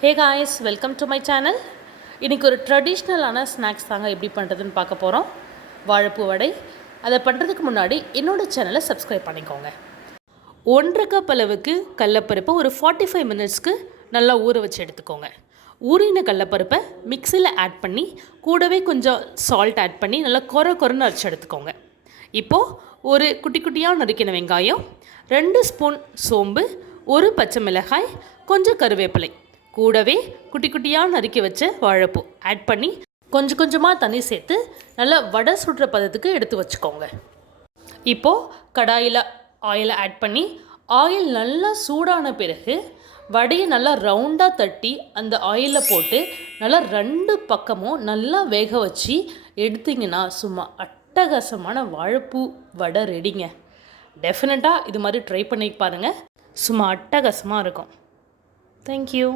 Hey guys, welcome to my channel. இன்றைக்கி ஒரு ட்ரெடிஷ்னலான snacks தாங்க எப்படி பண்ணுறதுன்னு பார்க்க போகிறோம். வாழைப்பூ வடை. அதை பண்ணுறதுக்கு முன்னாடி என்னோடய சேனலை சப்ஸ்கிரைப் பண்ணிக்கோங்க. 1 கப் அளவுக்கு கடலப்பருப்பை ஒரு 45 மினிட்ஸ்க்கு நல்லா ஊற வச்சு எடுத்துக்கோங்க. ஊறின கடலப்பருப்பை மிக்சியில் ஆட் பண்ணி கூடவே கொஞ்சம் சால்ட் ஆட் பண்ணி நல்லா கொரன்னு அரைச்சி எடுத்துக்கோங்க. இப்போது ஒரு குட்டி குட்டியாக நறுக்கின வெங்காயம், 2 ஸ்பூன் சோம்பு, 1 பச்சை மிளகாய், கொஞ்சம் கருவேப்பிலை, கூடவே குட்டி குட்டியாக நறுக்கி வச்ச வாழைப்பூ ஆட் பண்ணி கொஞ்சம் கொஞ்சமாக தண்ணி சேர்த்து நல்லா வடை சுடுற பதத்துக்கு எடுத்து வச்சுக்கோங்க. இப்போது கடாயில் ஆயிலை ஆட் பண்ணி ஆயில் நல்லா சூடான பிறகு வடையை நல்லா ரவுண்டாக தட்டி அந்த ஆயிலில் போட்டு நல்லா 2 பக்கமும் நல்லா வேக வச்சு எடுத்திங்கன்னா சும்மா அட்டகாசமான வாழைப்பூ வடை ரெடிங்க. டெஃபினட்டாக இது மாதிரி ட்ரை பண்ணி பாருங்கள். சும்மா அட்டகாசமாக இருக்கும். தேங்க்யூ.